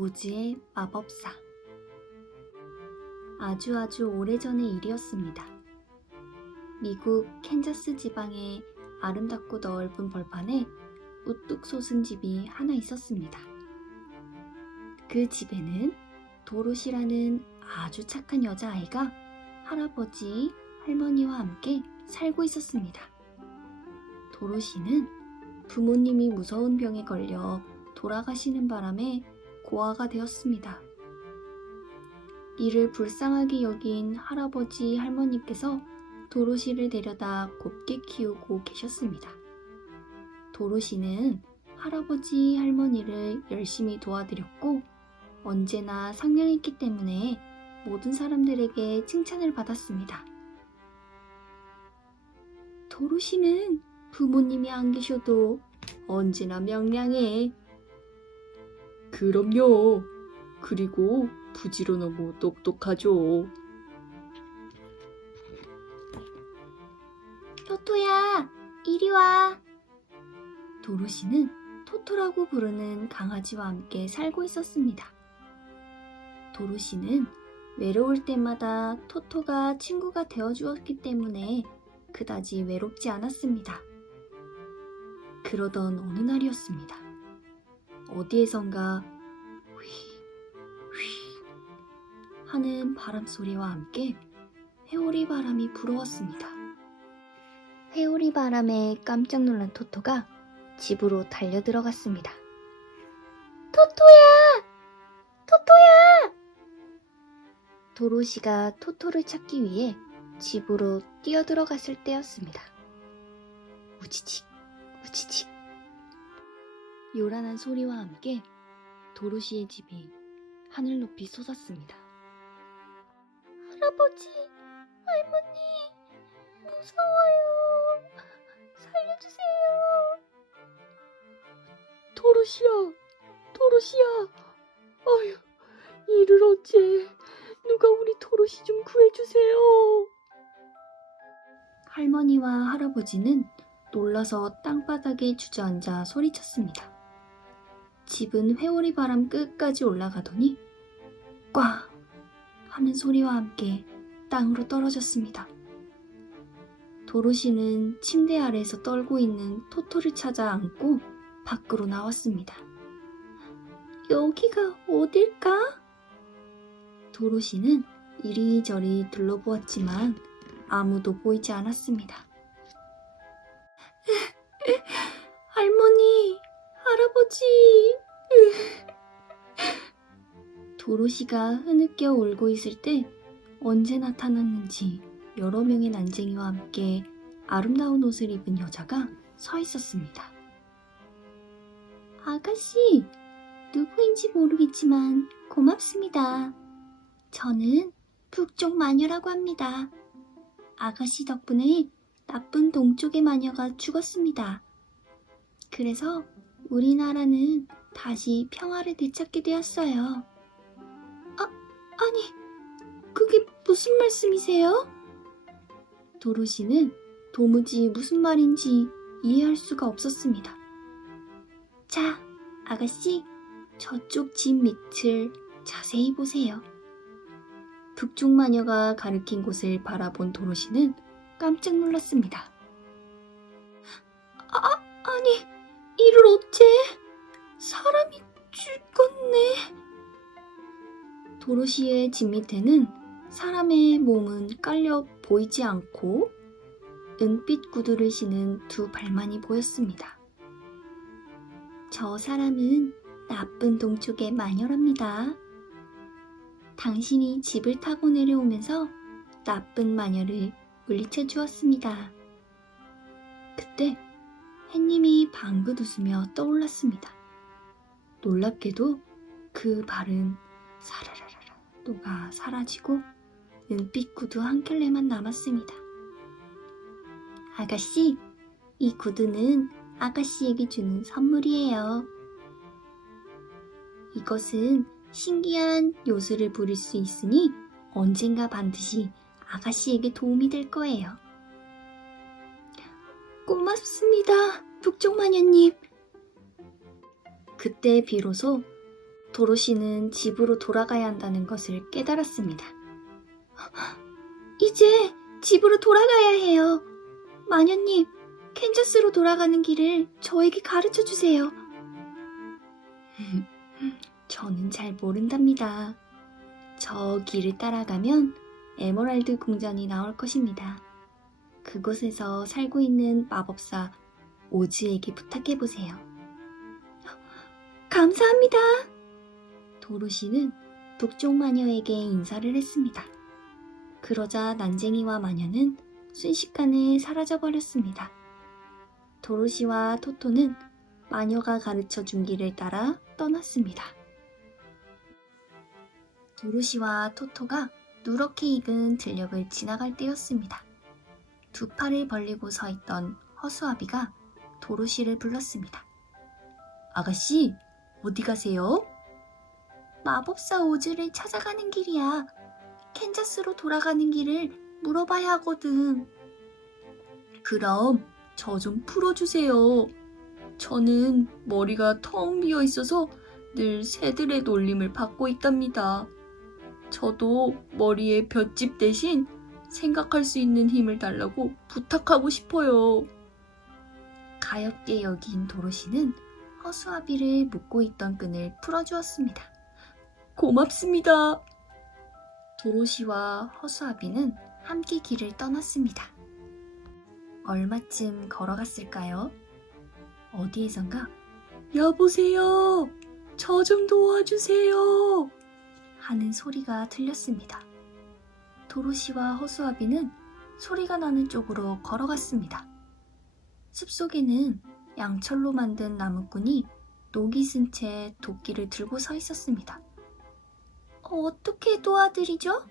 오즈의 마법사. 아주 오래전의 일이었습니다. 미국 캔자스 지방의 아름답고 넓은 벌판에 우뚝 솟은 집이 하나 있었습니다. 그 집에는 도로시라는 아주 착한 여자아이가 할아버지, 할머니와 함께 살고 있었습니다. 도로시는 부모님이 무서운 병에 걸려 돌아가시는 바람에 고아가 되었습니다. 이를 불쌍하게 여긴 할아버지, 할머니께서 도로시를 데려다 곱게 키우고 계셨습니다. 도로시는 할아버지, 할머니를 열심히 도와드렸고 언제나 상냥했기 때문에 모든 사람들에게 칭찬을 받았습니다. 도로시는 부모님이 안 계셔도 언제나 명랑해. 그럼요. 그리고 부지런하고 똑똑하죠. 토토야, 이리 와. 도로시는 토토라고 부르는 강아지와 함께 살고 있었습니다. 도로시는 외로울 때마다 토토가 친구가 되어주었기 때문에 그다지 외롭지 않았습니다. 그러던 어느 날이었습니다. 어디에선가 휘 하는 바람소리와 함께 회오리 바람이 불어왔습니다. 회오리 바람에 깜짝 놀란 토토가 집으로 달려 들어갔습니다. 토토야! 토토야! 도로시가 토토를 찾기 위해 집으로 뛰어들어갔을 때였습니다. 우지직, 우지직. 요란한 소리와 함께 도로시의 집이 하늘 높이 솟았습니다. 할아버지, 할머니, 무서워요. 살려주세요. 도로시야, 도로시야. 아휴, 이를 어째. 누가 우리 도로시 좀 구해주세요. 할머니와 할아버지는 놀라서 땅바닥에 주저앉아 소리쳤습니다. 집은 회오리 바람 끝까지 올라가더니 꽝 하는 소리와 함께 땅으로 떨어졌습니다. 도로시는 침대 아래에서 떨고 있는 토토를 찾아 안고 밖으로 나왔습니다. 여기가 어딜까? 도로시는 이리저리 둘러보았지만 아무도 보이지 않았습니다. 할머니, 할아버지. 도로시가 흐느껴 울고 있을 때 언제 나타났는지 여러 명의 난쟁이와 함께 아름다운 옷을 입은 여자가 서 있었습니다. 아가씨, 누구인지 모르겠지만 고맙습니다. 저는 북쪽 마녀라고 합니다. 아가씨 덕분에 나쁜 동쪽의 마녀가 죽었습니다. 그래서 우리나라는 다시 평화를 되찾게 되었어요. 아니, 그게 무슨 말씀이세요? 도로시는 도무지 무슨 말인지 이해할 수가 없었습니다. 자, 아가씨, 저쪽 집 밑을 자세히 보세요. 북쪽 마녀가 가리킨 곳을 바라본 도로시는 깜짝 놀랐습니다. 아니, 이를 어째? 사람이 죽었네. 도로시의 집 밑에는 사람의 몸은 깔려 보이지 않고 은빛 구두를 신은 두 발만이 보였습니다. 저 사람은 나쁜 동쪽의 마녀랍니다. 당신이 집을 타고 내려오면서 나쁜 마녀를 물리쳐 주었습니다. 그때 햇님이 방긋 웃으며 떠올랐습니다. 놀랍게도 그 발은 사라라라 녹아 사라지고 은빛 구두 한 켤레만 남았습니다. 아가씨, 이 구두는 아가씨에게 주는 선물이에요. 이것은 신기한 요술을 부릴 수 있으니 언젠가 반드시 아가씨에게 도움이 될 거예요. 고맙습니다, 북쪽 마녀님. 그때 비로소 도로시는 집으로 돌아가야 한다는 것을 깨달았습니다. 이제 집으로 돌아가야 해요. 마녀님, 캔자스로 돌아가는 길을 저에게 가르쳐 주세요. 저는 잘 모른답니다. 저 길을 따라가면 에메랄드 궁전이 나올 것입니다. 그곳에서 살고 있는 마법사 오즈에게 부탁해보세요. 감사합니다. 도로시는 북쪽 마녀에게 인사를 했습니다. 그러자 난쟁이와 마녀는 순식간에 사라져버렸습니다. 도로시와 토토는 마녀가 가르쳐준 길을 따라 떠났습니다. 도로시와 토토가 누렇게 익은 들녘을 지나갈 때였습니다. 두 팔을 벌리고 서 있던 허수아비가 도로시를 불렀습니다. 아가씨, 어디 가세요? 마법사 오즈를 찾아가는 길이야. 캔자스로 돌아가는 길을 물어봐야 하거든. 그럼 저 좀 풀어주세요. 저는 머리가 텅 비어 있어서 늘 새들의 놀림을 받고 있답니다. 저도 머리에 볏짚 대신 생각할 수 있는 힘을 달라고 부탁하고 싶어요. 가엾게 여긴 도로시는 허수아비를 묶고 있던 끈을 풀어주었습니다. 고맙습니다. 도로시와 허수아비는 함께 길을 떠났습니다. 얼마쯤 걸어갔을까요? 어디에선가 여보세요, 저 좀 도와주세요 하는 소리가 들렸습니다. 도로시와 허수아비는 소리가 나는 쪽으로 걸어갔습니다. 숲속에는 양철로 만든 나무꾼이 녹이 쓴 채 도끼를 들고 서 있었습니다. 어떻게 도와드리죠?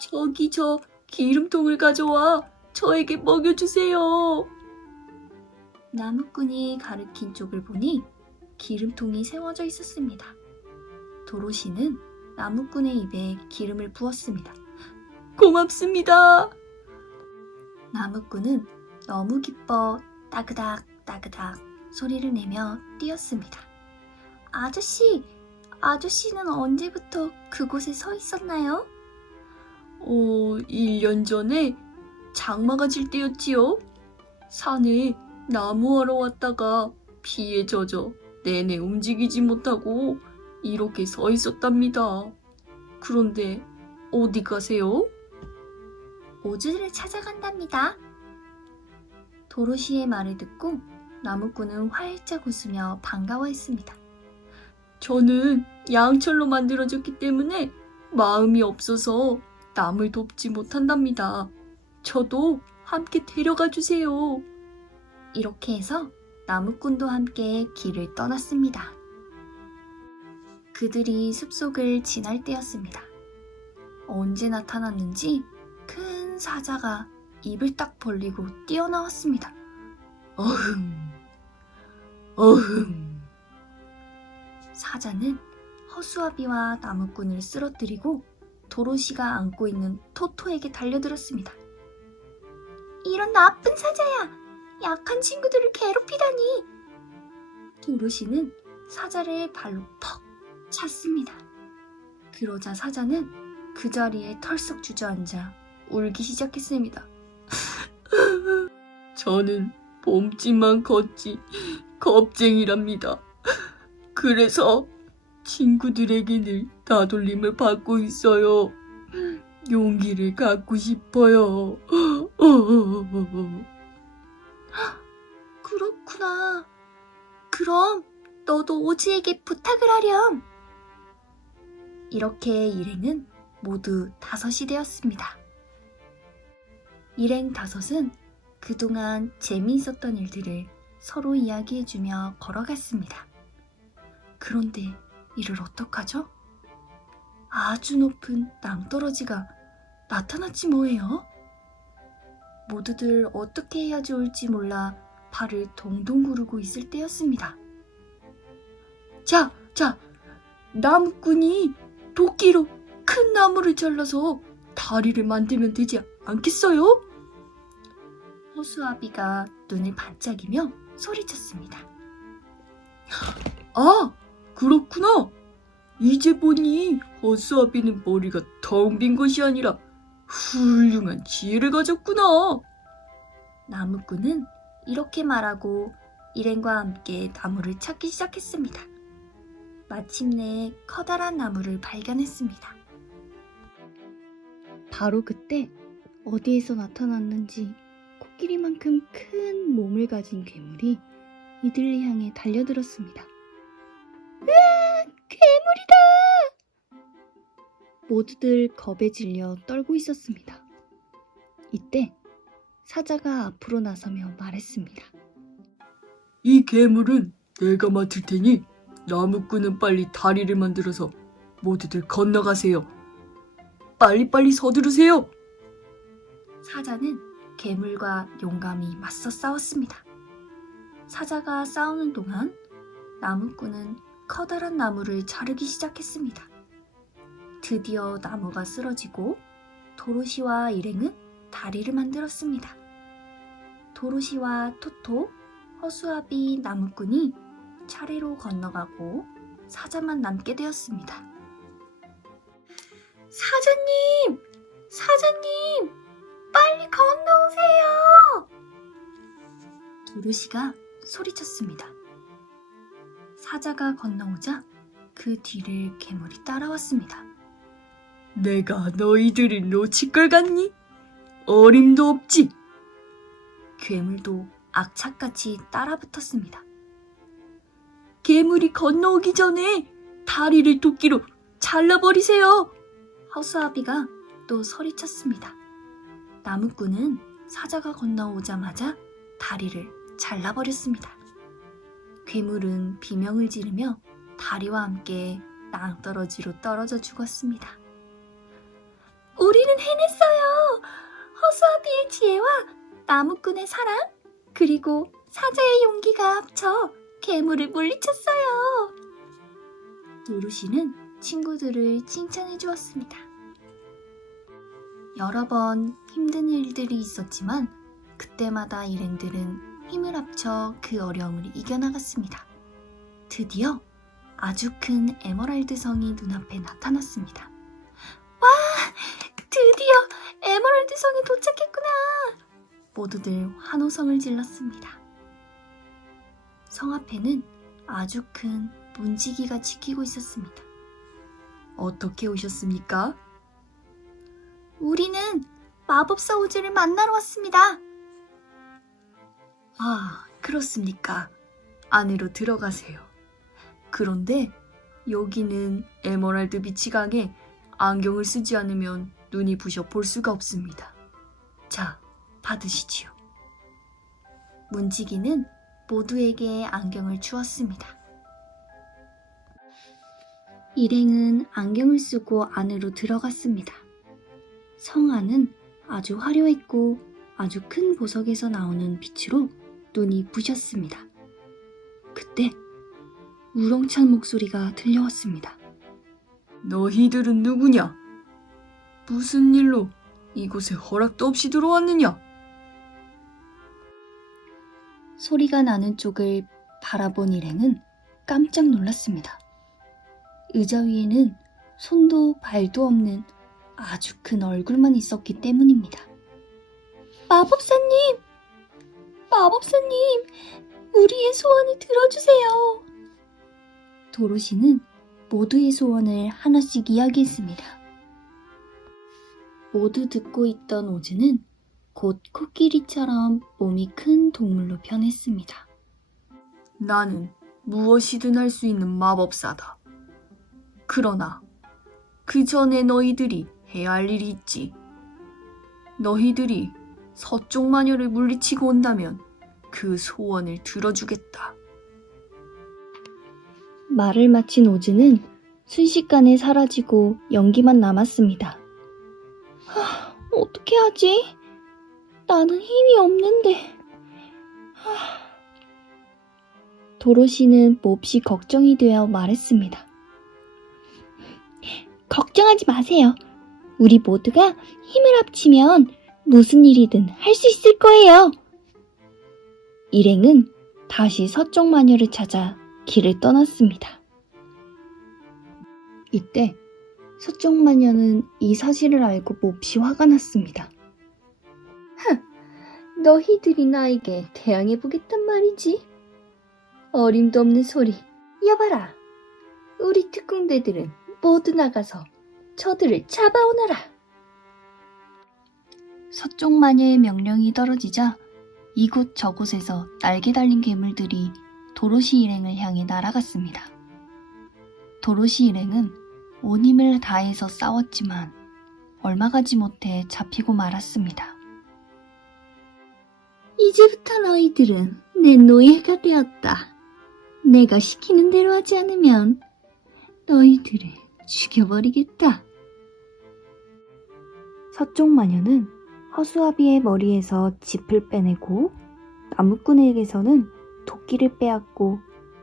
저기 저 기름통을 가져와 저에게 먹여주세요. 나무꾼이 가리킨 쪽을 보니 기름통이 세워져 있었습니다. 도로시는 나무꾼의 입에 기름을 부었습니다. 고맙습니다. 나무꾼은 너무 기뻐 따그닥 따그닥 소리를 내며 뛰었습니다. 아저씨는 언제부터 그곳에 서 있었나요? 1년 전에 장마가 질 때였지요. 산에 나무하러 왔다가 비에 젖어 내내 움직이지 못하고 이렇게 서 있었답니다. 그런데 어디 가세요? 오즈를 찾아간답니다. 도로시의 말을 듣고 나무꾼은 활짝 웃으며 반가워했습니다. 저는 양철로 만들어졌기 때문에 마음이 없어서 남을 돕지 못한답니다. 저도 함께 데려가 주세요. 이렇게 해서 나무꾼도 함께 길을 떠났습니다. 그들이 숲속을 지날 때였습니다. 언제 나타났는지 큰 사자가 입을 딱 벌리고 뛰어나왔습니다. 어흥. 사자는 허수아비와 나무꾼을 쓰러뜨리고 도로시가 안고 있는 토토에게 달려들었습니다. 이런 나쁜 사자야! 약한 친구들을 괴롭히다니! 도로시는 사자를 발로 퍽 찼습니다. 그러자 사자는 그 자리에 털썩 주저앉아 울기 시작했습니다. 저는 몸짓만 걷지 겁쟁이랍니다. 그래서 친구들에게 늘 따돌림을 받고 있어요. 용기를 갖고 싶어요. 그렇구나. 그럼 너도 오즈에게 부탁을 하렴. 이렇게 일행은 모두 5이 되었습니다. 일행 5은 그동안 재미있었던 일들을 서로 이야기해주며 걸어갔습니다. 그런데 이를 어떡하죠? 아주 높은 낭떠러지가 나타났지 뭐예요? 모두들 어떻게 해야 좋을지 몰라 발을 동동 구르고 있을 때였습니다. 자, 나무꾼이 도끼로 큰 나무를 잘라서 다리를 만들면 되지 않겠어요? 허수아비가 눈을 반짝이며 소리쳤습니다. 아, 그렇구나. 이제 보니 허수아비는 머리가 텅 빈 것이 아니라 훌륭한 지혜를 가졌구나. 나무꾼은 이렇게 말하고 일행과 함께 나무를 찾기 시작했습니다. 마침내 커다란 나무를 발견했습니다. 바로 그때 어디에서 나타났는지 코끼리만큼 큰 몸을 가진 괴물이 이들을 향해 달려들었습니다. 으악! 괴물이다! 모두들 겁에 질려 떨고 있었습니다. 이때 사자가 앞으로 나서며 말했습니다. 이 괴물은 내가 맡을 테니 나무꾼은 빨리 다리를 만들어서 모두들 건너가세요. 빨리빨리 서두르세요. 사자는 괴물과 용감히 맞서 싸웠습니다. 사자가 싸우는 동안 나무꾼은 커다란 나무를 자르기 시작했습니다. 드디어 나무가 쓰러지고 도로시와 일행은 다리를 만들었습니다. 도로시와 토토, 허수아비, 나무꾼이 차례로 건너가고 사자만 남게 되었습니다. 사자님! 사자님! 빨리 건너오세요! 도로시가 소리쳤습니다. 사자가 건너오자 그 뒤를 괴물이 따라왔습니다. 내가 너희들을 놓칠 걸 같니? 어림도 없지. 괴물도 악착같이 따라붙었습니다. 괴물이 건너오기 전에 다리를 도끼로 잘라버리세요. 허수아비가 또 소리쳤습니다. 나무꾼은 사자가 건너오자마자 다리를 잘라버렸습니다. 괴물은 비명을 지르며 다리와 함께 낭떠러지로 떨어져 죽었습니다. 우리는 해냈어요! 허수아비의 지혜와 나무꾼의 사랑, 그리고 사자의 용기가 합쳐 괴물을 물리쳤어요. 도로시는 친구들을 칭찬해 주었습니다. 여러 번 힘든 일들이 있었지만 그때마다 일행들은 힘을 합쳐 그 어려움을 이겨나갔습니다. 드디어 아주 큰 에메랄드 성이 눈앞에 나타났습니다. 와! 드디어 에메랄드 성에 도착했구나! 모두들 환호성을 질렀습니다. 성 앞에는 아주 큰 문지기가 지키고 있었습니다. 어떻게 오셨습니까? 우리는 마법사 오즈를 만나러 왔습니다. 아, 그렇습니까? 안으로 들어가세요. 그런데 여기는 에메랄드 빛이 강해 안경을 쓰지 않으면 눈이 부셔 볼 수가 없습니다. 자, 받으시지요. 문지기는 모두에게 안경을 주었습니다. 일행은 안경을 쓰고 안으로 들어갔습니다. 성 안은 아주 화려했고 아주 큰 보석에서 나오는 빛으로 눈이 부셨습니다. 그때 우렁찬 목소리가 들려왔습니다. 너희들은 누구냐? 무슨 일로 이곳에 허락도 없이 들어왔느냐? 소리가 나는 쪽을 바라본 일행은 깜짝 놀랐습니다. 의자 위에는 손도 발도 없는 아주 큰 얼굴만 있었기 때문입니다. 마법사님! 마법사님! 우리의 소원을 들어주세요! 도로시는 모두의 소원을 하나씩 이야기했습니다. 모두 듣고 있던 오즈는 곧 코끼리처럼 몸이 큰 동물로 변했습니다. 나는 무엇이든 할 수 있는 마법사다. 그러나 그 전에 너희들이 해야 할 일이 있지. 너희들이 서쪽 마녀를 물리치고 온다면 그 소원을 들어주겠다. 말을 마친 오즈는 순식간에 사라지고 연기만 남았습니다. 어떻게 하지? 나는 힘이 없는데. 도로시는 몹시 걱정이 되어 말했습니다. 걱정하지 마세요. 우리 모두가 힘을 합치면 무슨 일이든 할 수 있을 거예요. 일행은 다시 서쪽 마녀를 찾아 길을 떠났습니다. 이때 서쪽 마녀는 이 사실을 알고 몹시 화가 났습니다. 너희들이 나에게 대항해보겠단 말이지? 어림도 없는 소리. 여봐라. 우리 특공대들은 모두 나가서 저들을 잡아오너라. 서쪽 마녀의 명령이 떨어지자 이곳 저곳에서 날개 달린 괴물들이 도로시 일행을 향해 날아갔습니다. 도로시 일행은 온 힘을 다해서 싸웠지만 얼마 가지 못해 잡히고 말았습니다. 이제부터 너희들은 내 노예가 되었다. 내가 시키는 대로 하지 않으면 너희들을 죽여버리겠다. 서쪽 마녀는 허수아비의 머리에서 짚을 빼내고 나무꾼에게서는 도끼를 빼앗고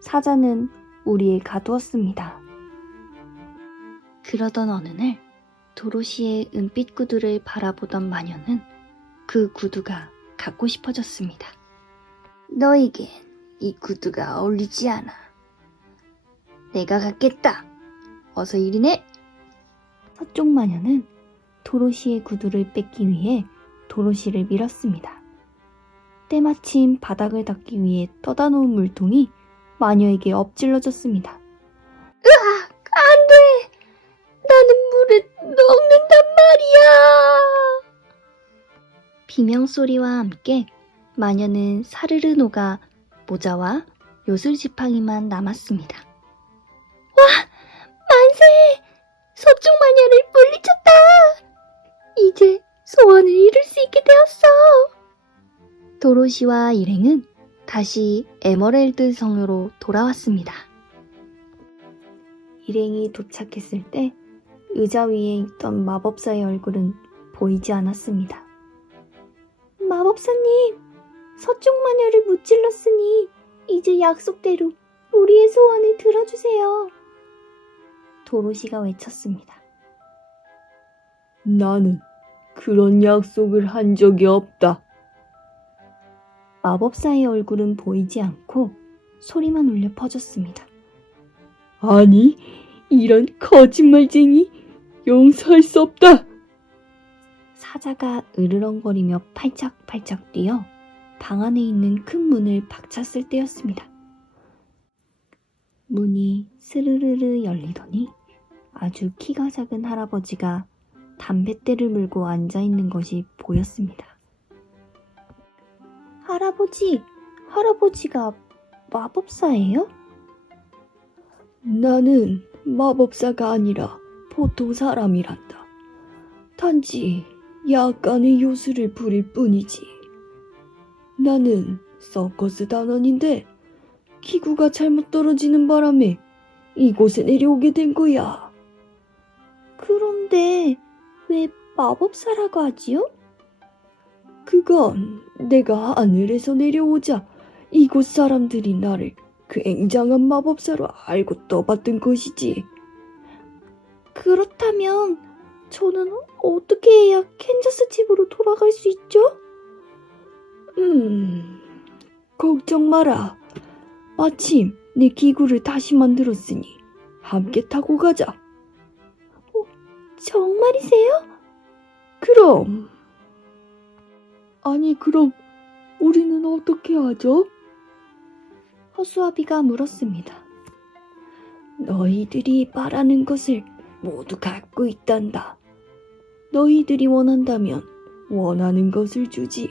사자는 우리에 가두었습니다. 그러던 어느 날 도로시의 은빛 구두를 바라보던 마녀는 그 구두가 갖고 싶어졌습니다. 너에겐 이 구두가 어울리지 않아. 내가 갖겠다. 어서 이리네. 서쪽 마녀는 도로시의 구두를 뺏기 위해 도로시를 밀었습니다. 때마침 바닥을 닦기 위해 떠다 놓은 물통이 마녀에게 엎질러졌습니다. 으악! 안 돼! 나는 물을 녹는단 말이야! 비명소리와 함께 마녀는 사르르 녹아 모자와 요술지팡이만 남았습니다. 와! 만세! 서쪽 마녀를 물리쳤다! 이제 소원을 이룰 수 있게 되었어! 도로시와 일행은 다시 에메랄드 성으로 돌아왔습니다. 일행이 도착했을 때 의자 위에 있던 마법사의 얼굴은 보이지 않았습니다. 마법사님, 서쪽 마녀를 무찔렀으니 이제 약속대로 우리의 소원을 들어주세요. 도로시가 외쳤습니다. 나는 그런 약속을 한 적이 없다. 마법사의 얼굴은 보이지 않고 소리만 울려 퍼졌습니다. 아니, 이런 거짓말쟁이 용서할 수 없다. 사자가 으르렁거리며 팔짝팔짝 뛰어 방 안에 있는 큰 문을 박찼을 때였습니다. 문이 스르르르 열리더니 아주 키가 작은 할아버지가 담뱃대를 물고 앉아있는 것이 보였습니다. 할아버지가 마법사예요? 나는 마법사가 아니라 보통 사람이란다. 단지 약간의 요술을 부릴 뿐이지. 나는 서커스 단원인데 기구가 잘못 떨어지는 바람에 이곳에 내려오게 된 거야. 그런데 왜 마법사라고 하지요? 그건 내가 하늘에서 내려오자 이곳 사람들이 나를 굉장한 마법사로 알고 떠받든 것이지. 그렇다면 저는 어떻게 해야 캔자스 집으로 돌아갈 수 있죠? 걱정 마라. 마침 내 기구를 다시 만들었으니 함께 타고 가자. 정말이세요? 그럼. 아니, 그럼 우리는 어떻게 하죠? 허수아비가 물었습니다. 너희들이 바라는 것을 모두 갖고 있단다. 너희들이 원한다면 원하는 것을 주지.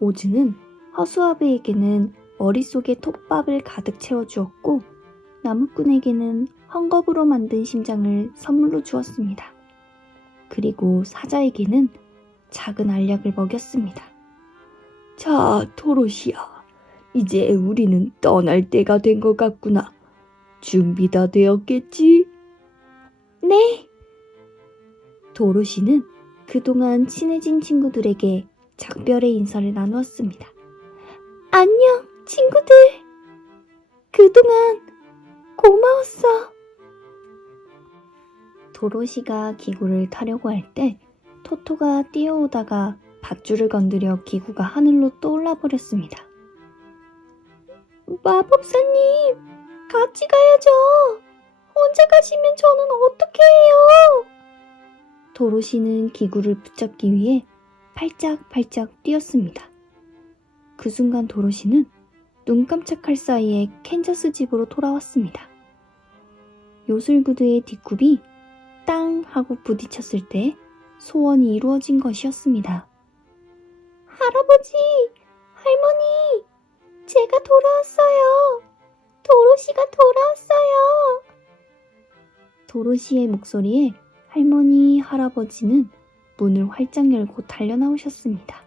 오즈는 허수아비에게는 머릿속에 톱밥을 가득 채워주었고 나무꾼에게는 헝겊으로 만든 심장을 선물로 주었습니다. 그리고 사자에게는 작은 알약을 먹였습니다. 자, 도로시야. 이제 우리는 떠날 때가 된 것 같구나. 준비 다 되었겠지? 네. 도로시는 그동안 친해진 친구들에게 작별의 인사를 나누었습니다. 안녕, 친구들. 그동안 고마웠어. 도로시가 기구를 타려고 할 때 토토가 뛰어오다가 밧줄을 건드려 기구가 하늘로 떠올라 버렸습니다. 마법사님, 같이 가야죠. 혼자 가시면 저는 어떻게 해요? 도로시는 기구를 붙잡기 위해 팔짝팔짝 뛰었습니다. 그 순간 도로시는 눈 깜짝할 사이에 캔저스 집으로 돌아왔습니다. 요술구두의 뒷굽이 땅 하고 부딪혔을 때 소원이 이루어진 것이었습니다. 할아버지, 할머니, 제가 돌아왔어요. 도로시가 돌아왔어요. 도로시의 목소리에 할머니, 할아버지는 문을 활짝 열고 달려나오셨습니다.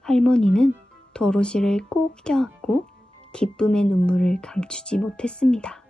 할머니는 도로시를 꼭 껴안고 기쁨의 눈물을 감추지 못했습니다.